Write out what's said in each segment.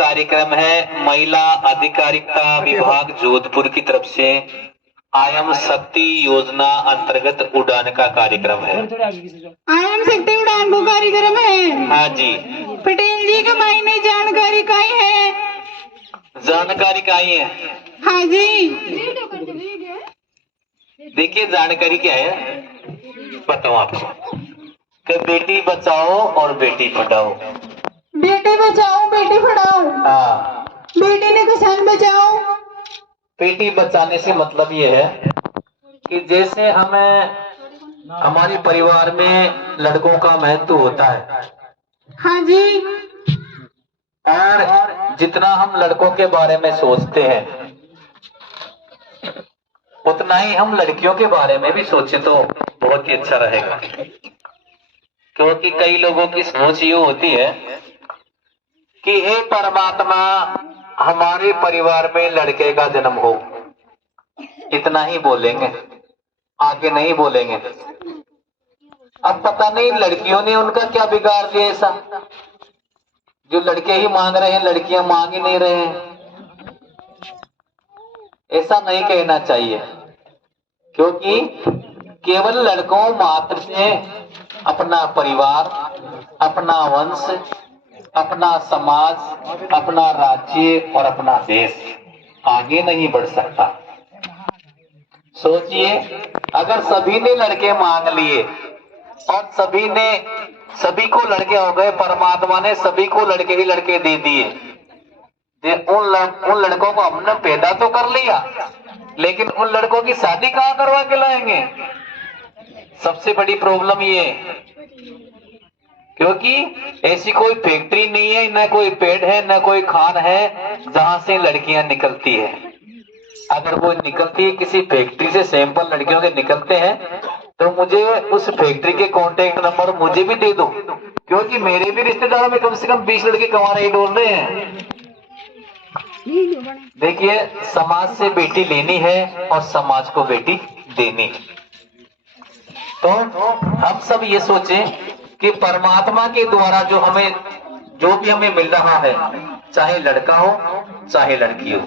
कार्यक्रम है महिला अधिकारिता विभाग जोधपुर की तरफ से आयम शक्ति योजना अंतर्गत उड़ान का कार्यक्रम है। आयम शक्ति उड़ान को कार्यक्रम है। हाँ जी, पटेल जी का मायने जानकारी का है। जानकारी का ही है। हाँ जी, देखिए जानकारी क्या है बताओ आपको कि बेटी बचाओ और बेटी पढ़ाओ। बेटी बचाओ बेटी पढ़ाओ। हाँ, बेटी ने किसान बचाओ। बेटी बचाने से मतलब ये है कि जैसे हमें हमारे परिवार में लड़कों का महत्व होता है। हाँ जी, और जितना हम लड़कों के बारे में सोचते हैं उतना ही हम लड़कियों के बारे में भी सोचे तो बहुत ही अच्छा रहेगा। क्योंकि कई लोगों की सोच ये होती है कि हे परमात्मा हमारे परिवार में लड़के का जन्म हो, इतना ही बोलेंगे, आगे नहीं बोलेंगे। अब पता नहीं लड़कियों ने उनका क्या बिगाड़ दिया ऐसा, जो लड़के ही मांग रहे हैं लड़कियां मांग ही नहीं रहे हैं। ऐसा नहीं कहना चाहिए, क्योंकि केवल लड़कों मात्र से अपना परिवार, अपना वंश, अपना समाज, अपना राज्य और अपना देश आगे नहीं बढ़ सकता। सोचिए अगर सभी ने लड़के मांग लिए और सभी को लड़के हो गए, परमात्मा ने सभी को लड़के ही लड़के दे दिए। उन लड़कों को हमने पैदा तो कर लिया, लेकिन उन लड़कों की शादी कहाँ करवा के लाएंगे? सबसे बड़ी प्रॉब्लम ये है, क्योंकि ऐसी कोई फैक्ट्री नहीं है, न कोई पेड़ है, न कोई खान है जहां से लड़कियां निकलती है। अगर वो निकलती है किसी फैक्ट्री से, सैंपल लड़कियों के निकलते हैं, तो मुझे उस फैक्ट्री के कांटेक्ट नंबर मुझे भी दे दो, क्योंकि मेरे भी रिश्तेदारों में कम से कम 20 लड़के कमा रहे डोल रहे हैं। देखिए समाज से बेटी लेनी है और समाज को बेटी देनी है। तो हम सब ये सोचें कि परमात्मा के द्वारा जो भी हमें मिल रहा है, चाहे लड़का हो चाहे लड़की हो,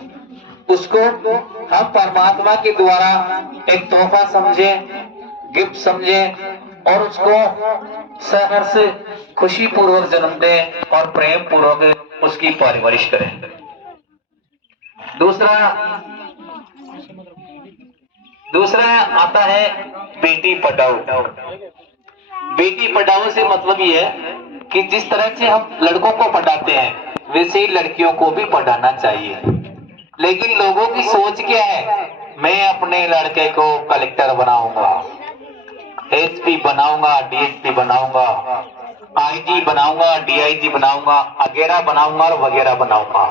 उसको हम परमात्मा के द्वारा एक तोहफा समझे, गिफ्ट समझे और उसको सहर्ष खुशी पूर्वक जन्म दें और प्रेम पूर्वक उसकी परवरिश करें। दूसरा आता है बेटी पढ़ाओ। बेटी पढ़ाओ से मतलब ये है कि जिस तरह से हम लड़कों को पढ़ाते हैं वैसे ही लड़कियों को भी पढ़ाना चाहिए। लेकिन लोगों की सोच क्या है, मैं अपने लड़के को कलेक्टर बनाऊंगा, एसपी बनाऊंगा, डीएसपी बनाऊंगा, आईजी बनाऊंगा, डीआईजी बनाऊंगा, वगैरह बनाऊंगा और वगैरह बनाऊंगा।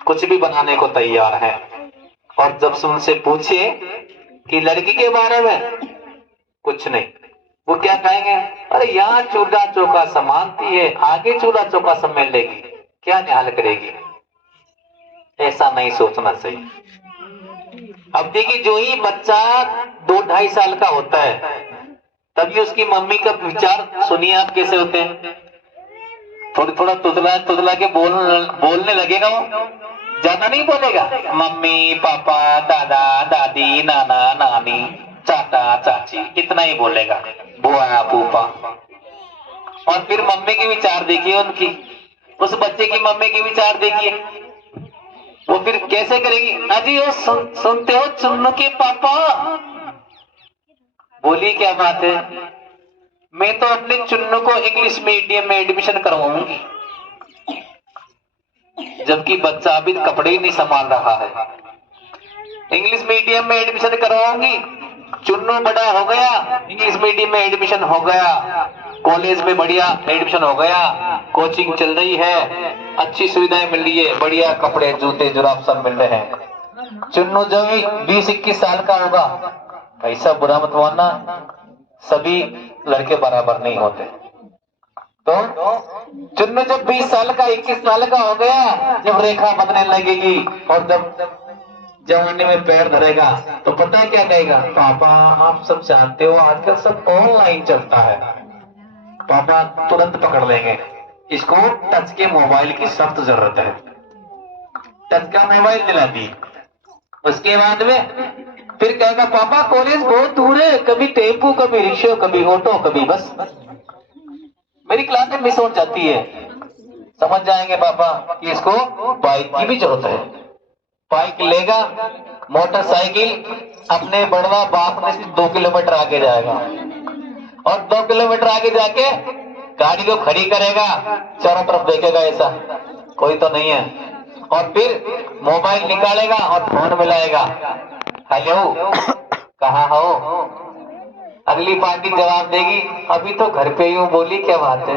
कुछ भी बनाने को तैयार है। और जब से उनसे पूछे कि लड़की के बारे में, कुछ नहीं। वो क्या कहेंगे, अरे यहाँ चूल्हा चौका समानती है, आगे चूल्हा चौका सम्मेल लेगी, क्या निहाल करेगी। ऐसा नहीं सोचना चाहिए। अब देखिए जो ही बच्चा 2-2.5 साल का होता है तभी उसकी मम्मी का विचार सुनिए आप कैसे होते हैं। थोड़ा तुतला के बोलने लगेगा, वो ज्यादा नहीं बोलेगा। मम्मी पापा दादा दादी नाना नानी चाचा चाची इतना ही बोलेगा, बुआ फूफा। और फिर मम्मी के विचार देखिए, उनकी उस बच्चे की मम्मी के विचार देखिए, वो फिर कैसे करेगी। अजी वो सुनते हो चुन्नू के पापा, बोली क्या बात है, मैं तो अपने चुन्नू को इंग्लिश मीडियम में एडमिशन करवाऊंगी। जबकि बच्चा अभी कपड़े ही नहीं संभाल रहा है। इंग्लिश मीडियम में एडमिशन करवाऊंगी, चुन्नू बड़ा हो गया, इंग्लिश मीडियम में एडमिशन हो गया, कॉलेज में बढ़िया एडमिशन हो गया, कोचिंग चल रही है, अच्छी सुविधाएं मिल रही है, बढ़िया कपड़े जूते जुराब सब मिल रहे हैं। चुन्नू जब 20-21 साल का होगा, ऐसा बुरा मत मानना, सभी लड़के बराबर नहीं होते। तो चुन्नू जब 20 साल का 21 साल का हो गया, जब रेखा बदलने लगेगी और जब जवानी में पैर धरेगा तो पता है क्या कहेगा, पापा आप सब जानते हो आजकल सब ऑनलाइन चलता है। पापा तुरंत पकड़ लेंगे, इसको टच के मोबाइल की सख्त जरूरत है। टच का मोबाइल दिला दी। उसके बाद में फिर कहेगा पापा कॉलेज बहुत दूर है, कभी टेम्पू, कभी रिक्शा, कभी ऑटो, कभी बस। मेरी क्लासें मिस हो जाती है। समझ जाएंगे पापा कि इसको बाइक की भी जरूरत है। बाइक लेगा, मोटरसाइकिल अपने बड़वा बाप ने 2 किलोमीटर आगे जाएगा और 2 किलोमीटर आगे जाके गाड़ी को खड़ी करेगा, चारों तरफ देखेगा ऐसा कोई तो नहीं है, और फिर मोबाइल निकालेगा और फोन मिलाएगा, हेलो कहाँ हो। अगली पार्टी जवाब देगी अभी तो घर पे ही हूं, बोली क्या बात है,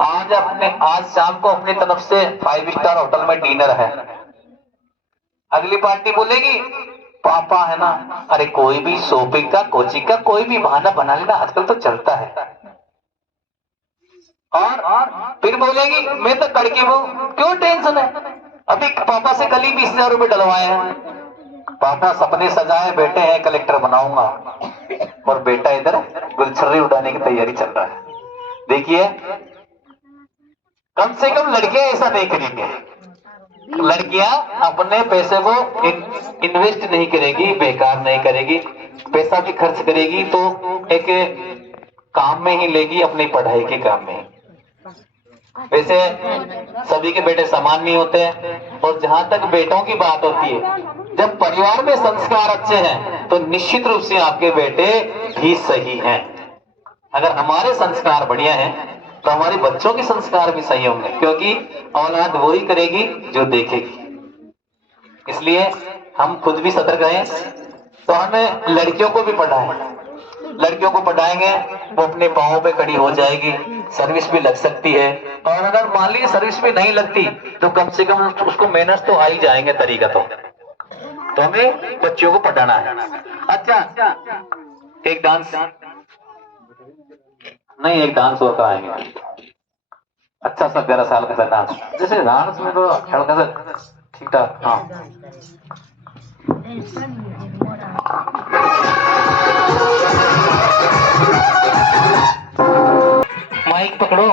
आज शाम को अपनी तरफ से 5 स्टार होटल में डिनर है। अगली पार्टी बोलेगी पापा है ना, अरे कोई भी शॉपिंग का, कोचिंग का कोई भी बहाना बना लेना, आजकल तो चलता है। और फिर बोलेगी मैं तो करके हूं, क्यों टेंशन है, अभी पापा से कल ही 20,000 रुपए डलवाए हैं। पापा सपने सजाए बैठे हैं कलेक्टर बनाऊंगा, और बेटा इधर गुलछर्री उड़ाने की तैयारी चल रहा है। देखिए कम से कम लड़कियां ऐसा नहीं करेंगे। लड़कियां अपने पैसे को इन्वेस्ट नहीं करेगी, बेकार नहीं करेगी, पैसा भी खर्च करेगी तो एक काम में ही लेगी, अपनी पढ़ाई के काम में। वैसे सभी के बेटे समान नहीं होते हैं, और जहां तक बेटों की बात होती है, जब परिवार में संस्कार अच्छे हैं तो निश्चित रूप से आपके बेटे भी सही हैं। अगर हमारे संस्कार बढ़िया हैं तो हमारे बच्चों के संस्कार भी सही होंगे, क्योंकि औलाद वही करेगी जो देखेगी। इसलिए हम खुद भी सतर्क रहें। तो हमें लड़कियों को भी पढ़ाएं। लड़कियों को पढ़ाएंगे वो अपने पांवों पे खड़ी हो जाएगी, सर्विस भी लग सकती है, और अगर मान लीजिए सर्विस भी नहीं लगती तो कम से कम उसको मेहनत तो आ ही जाएंगे तरीका। तो हमें बच्चों को पढ़ाना है। अच्छा एक डांस नहीं, एक डांस और कराएंगे, अच्छा सा 11 साल का सा डांस, जैसे डांस में तो हल्का सा ठीक ठाक। हाँ माइक पकड़ो।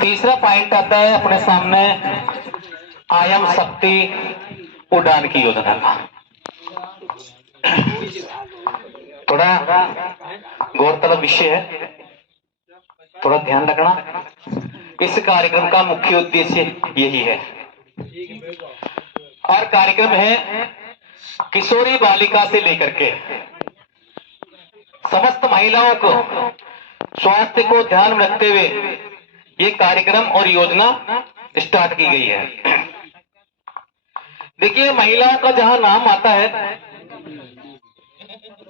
तीसरा पॉइंट आता है अपने सामने, आयम शक्ति उड़ान की योजना का। थोड़ा गौरतलब विषय है, थोड़ा ध्यान रखना। इस कार्यक्रम का मुख्य उद्देश्य यही है, और कार्यक्रम है किशोरी बालिका से लेकर के समस्त महिलाओं को स्वास्थ्य को ध्यान में रखते हुए ये कार्यक्रम और योजना स्टार्ट की गई है। देखिए महिलाओं का जहां नाम आता है,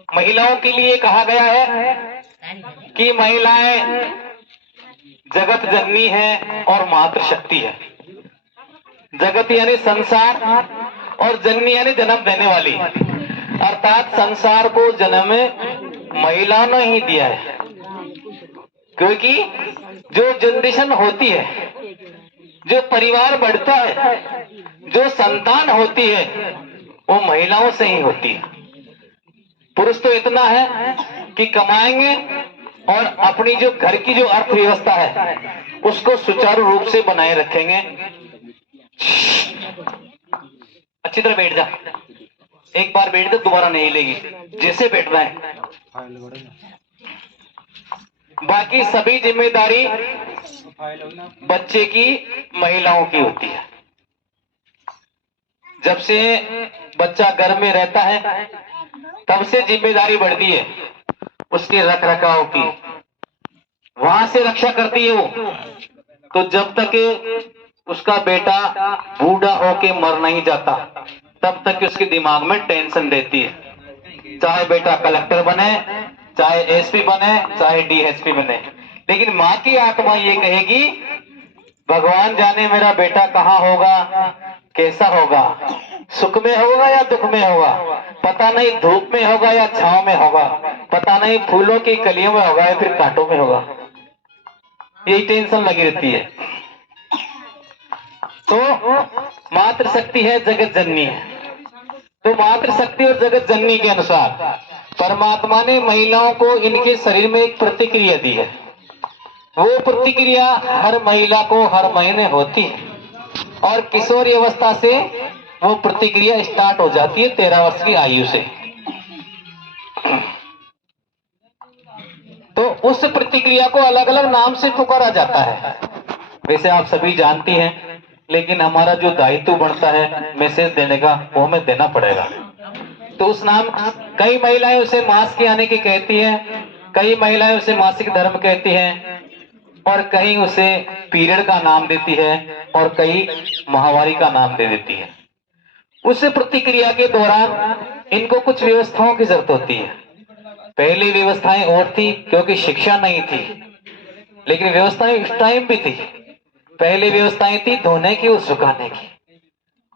महिलाओं के लिए कहा गया है कि महिलाएं जगत जननी है और मातृ शक्ति है। जगत यानी संसार, और जननी यानी जन्म देने वाली, अर्थात संसार को जन्म महिला ने ही दिया है, क्योंकि जो जनरेशन होती है, जो परिवार बढ़ता है, जो संतान होती है, वो महिलाओं से ही होती है। पुरुष तो इतना है कि कमाएंगे और अपनी जो घर की जो अर्थव्यवस्था है उसको सुचारू रूप से बनाए रखेंगे। अच्छी तरह बैठ जा, एक बार बैठ जा दोबारा नहीं लेगी, जैसे बैठना है। बाकी सभी जिम्मेदारी बच्चे की महिलाओं की होती है। जब से बच्चा घर में रहता है तब से जिम्मेदारी बढ़ती है उसके रख रखाव की, वहां से रक्षा करती है वो। तो जब तक उसका बेटा बूढ़ा होके मर नहीं जाता तब तक उसके दिमाग में टेंशन रहती है, चाहे बेटा कलेक्टर बने, चाहे एसपी बने, चाहे डीएसपी बने। लेकिन माँ की आत्मा ये कहेगी भगवान जाने मेरा बेटा कहाँ होगा, कैसा होगा, सुख में होगा या दुख में होगा, पता नहीं धूप में होगा या छांव में होगा, पता नहीं फूलों की कलियों में होगा या फिर कांटों में होगा। यही टेंशन लगी रहती है। तो मातृशक्ति है, जगत जननी है। तो मातृशक्ति और जगत जननी के अनुसार परमात्मा ने महिलाओं को इनके शरीर में एक प्रतिक्रिया दी है। वो प्रतिक्रिया हर महिला को हर महीने होती है और किशोरी अवस्था से वो प्रतिक्रिया स्टार्ट हो जाती है 13 वर्ष की आयु से। तो उस प्रतिक्रिया को अलग अलग नाम से पुकारा जाता है, वैसे आप सभी जानती हैं, लेकिन हमारा जो दायित्व बनता है मैसेज देने का वो हमें देना पड़ेगा। तो उस नाम, कई महिलाएं उसे मास के आने की कहती हैं, कई महिलाएं उसे मासिक धर्म कहती हैं, और कहीं उसे पीरियड का नाम देती है और कई माहवारी का नाम दे देती है। उस प्रतिक्रिया के दौरान इनको कुछ व्यवस्थाओं की जरूरत होती है। पहली व्यवस्थाएं और थी क्योंकि शिक्षा नहीं थी, लेकिन व्यवस्थाएं उस टाइम भी थी। पहली व्यवस्थाएं थी धोने की और सुखाने की।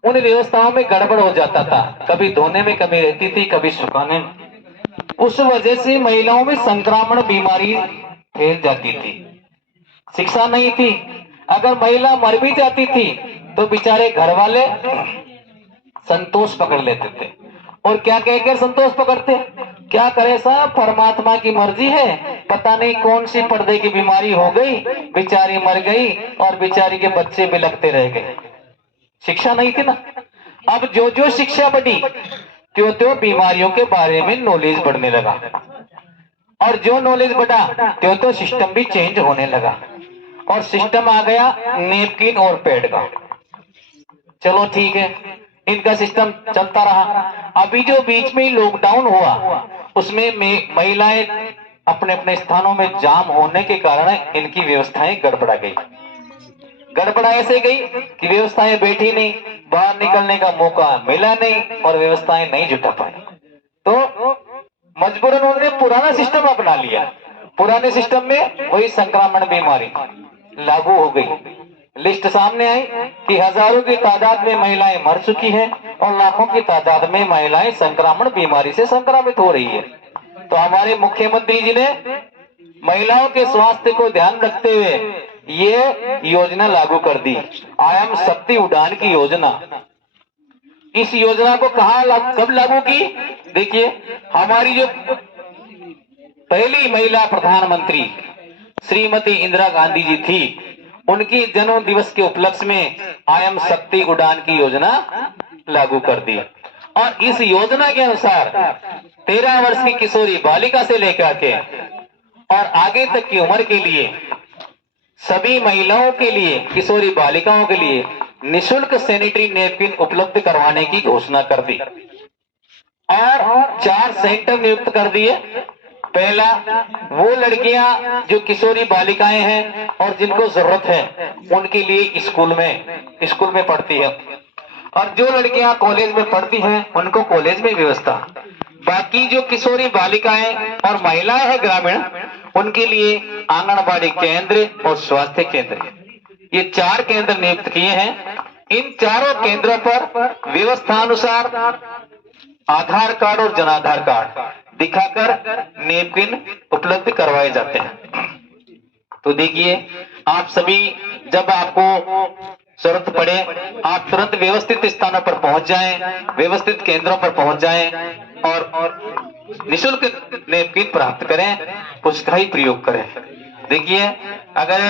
उन व्यवस्थाओं में गड़बड़ हो जाता था, कभी धोने में कमी रहती थी, कभी सुखाने में। उस वजह से महिलाओं में संक्रामण बीमारी फैल जाती थी। शिक्षा नहीं थी, अगर महिला मर भी जाती थी तो बेचारे घर वाले संतोष पकड़ लेते थे। और क्या कहकर संतोष पकड़ते, क्या करे साहब, परमात्मा की मर्जी है, पता नहीं कौन सी पर्दे की बीमारी हो गई, बेचारी मर गई और बेचारी के बच्चे भी लगते रह गए। शिक्षा नहीं थी ना। अब जो जो शिक्षा बढ़ी त्यों त्यों बीमारियों के बारे में नॉलेज बढ़ने लगा, और जो नॉलेज बढ़ा त्यों त्यों सिस्टम भी चेंज होने लगा, और सिस्टम आ गया नेपकिन और पैड का। चलो ठीक है, इनका सिस्टम चलता रहा। अभी जो बीच में लॉकडाउन हुआ उसमें महिलाएं अपने अपने स्थानों में जाम होने के कारण इनकी व्यवस्थाएं गड़बड़ा गई। गड़बड़ा ऐसे गई कि व्यवस्थाएं बैठी नहीं, बाहर निकलने का मौका मिला नहीं और व्यवस्थाएं नहीं जुटा पाई। तो मजबूरन उन्होंने पुराना सिस्टम अपना लिया। पुराने सिस्टम में वही संक्रमण बीमारी लागू हो गई। लिस्ट सामने आई कि हजारों की तादाद में महिलाएं मर चुकी हैं और लाखों की तादाद में महिलाएं संक्रमण बीमारी से संक्रमित हो रही है। तो हमारे मुख्यमंत्री जी ने महिलाओं के स्वास्थ्य को ध्यान रखते हुए ये योजना लागू कर दी, आयम शक्ति उड़ान की योजना। इस योजना को कब लागू की? देखिए, हमारी जो पहली महिला प्रधानमंत्री श्रीमती इंदिरा गांधी जी थी, उनकी जन्म दिवस के उपलक्ष्य में आयम शक्ति उड़ान की योजना लागू कर दी। और इस योजना के अनुसार 13 वर्ष की किशोरी बालिका से लेकर के और आगे तक की उम्र के लिए सभी महिलाओं के लिए, किशोरी बालिकाओं के लिए निशुल्क सैनिटरी नैपकिन उपलब्ध करवाने की घोषणा कर दी और 4 सेंटर नियुक्त कर दिए। पहला, वो लड़कियां जो किशोरी बालिकाएं हैं और जिनको जरूरत है उनके लिए स्कूल में पढ़ती है, और जो लड़कियां कॉलेज में पढ़ती हैं उनको कॉलेज में व्यवस्था। बाकी जो किशोरी बालिकाएं और महिलाएं हैं ग्रामीण, उनके लिए आंगनबाड़ी केंद्र और स्वास्थ्य केंद्र, ये 4 केंद्र नियुक्त किए हैं। इन चारों केंद्रों पर व्यवस्थानुसार आधार कार्ड और जनाधार कार्ड दिखाकर नैपकिन उपलब्ध करवाए जाते हैं। तो देखिए, आप सभी जब आपको जरूरत पड़े आप तुरंत व्यवस्थित स्थानों पर पहुंच जाएं, व्यवस्थित केंद्रों पर पहुंच जाएं और निशुल्क नैपकिन प्राप्त करें, उसका ही प्रयोग करें। देखिए, अगर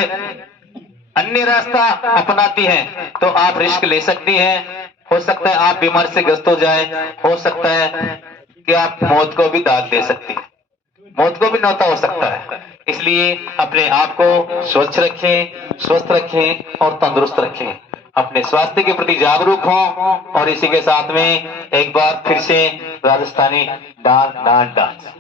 अन्य रास्ता अपनाती हैं तो आप रिस्क ले सकती हैं, हो सकता है आप बीमारी से ग्रस्त हो जाए, हो सकता है कि आप मौत को भी दाग दे सकती है, मौत को भी न्योता हो सकता है। इसलिए अपने आप को स्वच्छ रखें, स्वस्थ रखें और तंदुरुस्त रखें, अपने स्वास्थ्य के प्रति जागरूक हों। और इसी के साथ में एक बार फिर से राजस्थानी डांस